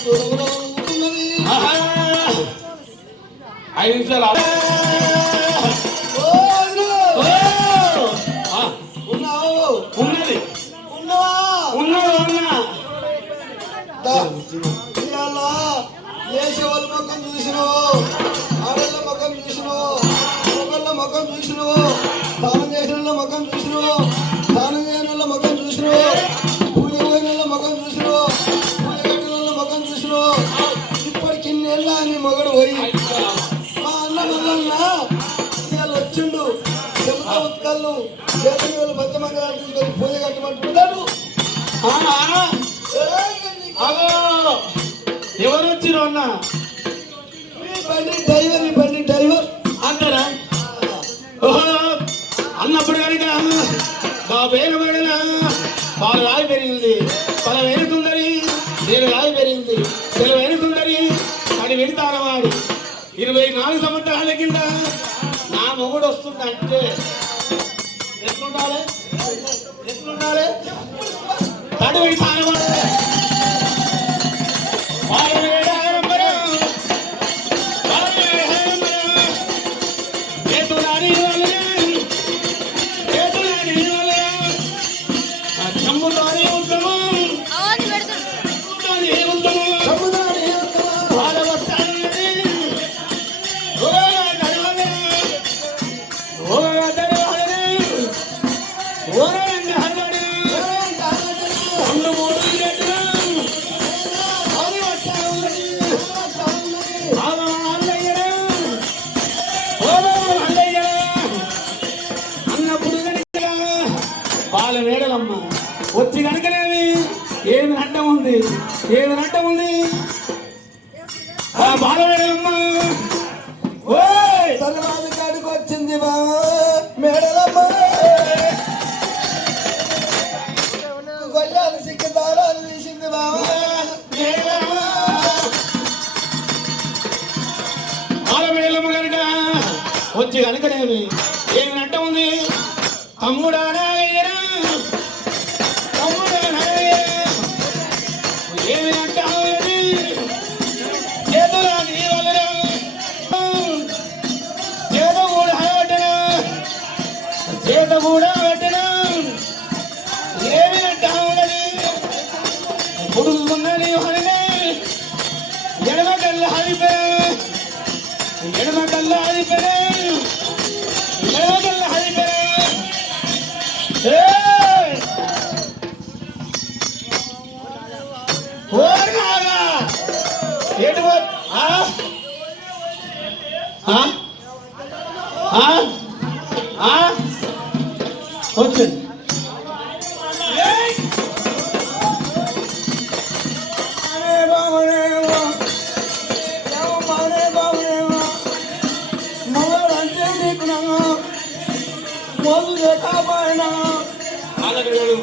5 నిమిషాలు ఉన్నది ఏసేవాళ్ళ ముఖం చూసినావు, ఆడళ్ళ ముఖం చూసినావు, మొగళ్ళ ముఖం చూసినావు, దానం చేసిన ముఖం చూసినావు, దానం చేయని ముఖం చూసినావు, పూజ పోయిన ముఖం చూసినావు, పూజ కట్టిన ముఖం చూసినావు. ఇప్పటికి ఇన్నేళ్ళ నీ మొగడు పోయి మా అన్న మల్లన్న ఇవాళ వచ్చిండు. చెబుతా ఉత్కళ్ళు చేతులు వేలు పంచమంగళాలు తీసుకొని పూజ కట్టమంటున్నాడు. ఎవరు వచ్చిరు అన్న? బండి డ్రైవర్ అంటారా? అన్నప్పుడు కనుక బాబేలు పడిన వాళ్ళు రాయి పెరిగింది, పల వెనుకుందరి నేను రాయి పెరిగింది, తెలు వెనుకుందరి అని విడతానవాడు. 24 సంవత్సరాల కింద నా మొగుడు వస్తుందంటే ఎట్లుండాలి తడు విడతానవాడు. వాళ్ళ వేడలమ్మ వచ్చి కనుకనేవి ఏమి నడ్డం ఉంది బాల వేడలమ్మ తర్వాత కాడికి వచ్చింది బావా మేడలమ్మ. గొల్లాలు సిక్కి దారాలు తీసింది బావా. బాల వేడలమ్మ కనుక వచ్చి కనుకనేవి ఏమి నడ్డం ఉంది. తమ్ముడా ఏమి అంటావు చేతులా నీ వల్ల చేత కూడా పెట్టినా ఏమి అంటావు పుడుగున్నది ఎడమకల్లా హరిపే వచ్చింది.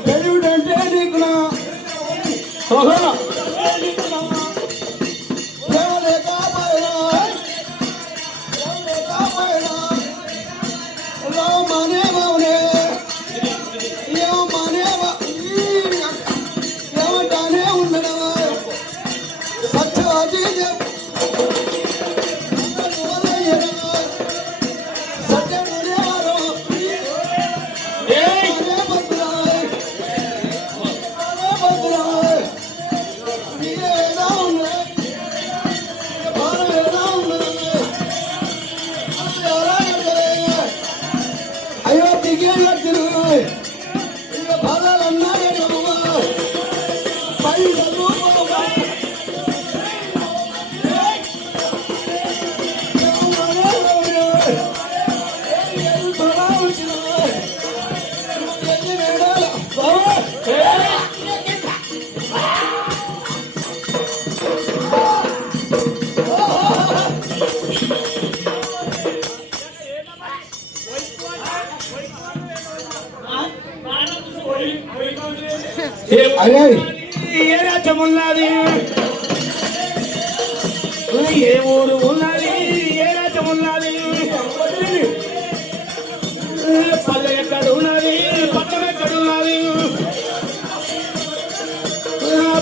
పెరుగుడంటే నీకు ఏమంటానే ఉండడం సత్యవాది ఏ రాజ్యం ఉన్నది, ఏ ఊరు ఉన్నది, ఏ రాజ్యం ఉన్నది, పల్లె ఎక్కడ ఉన్నది, పట్టణం ఎక్కడ ఉన్నది,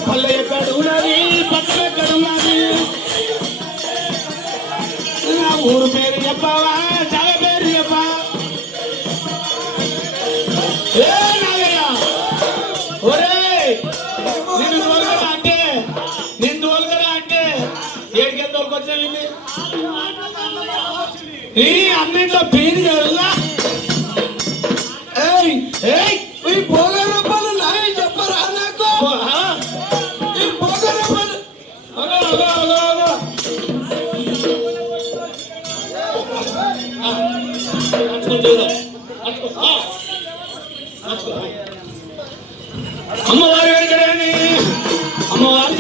పల్లె ఎక్కడ ఉన్నది, పట్టణం ఎక్కడ ఊరు పేరు చెప్పావా చాలా పేరు చెప్పా ఏ నాగయ్య ఒరే నిన్ను తోలుకరా అంటే ఏడికెళ్ళి తోలుకొచ్చావు ఈ అన్నింట్లో పేరు కదా ఏయ్ ఏయ్ ఈ భోగరూపాలు నాయన చెప్పరా నాకు ఈ భోగరూపాలు అమ్మవారి వెంకటేని అమ్మవారి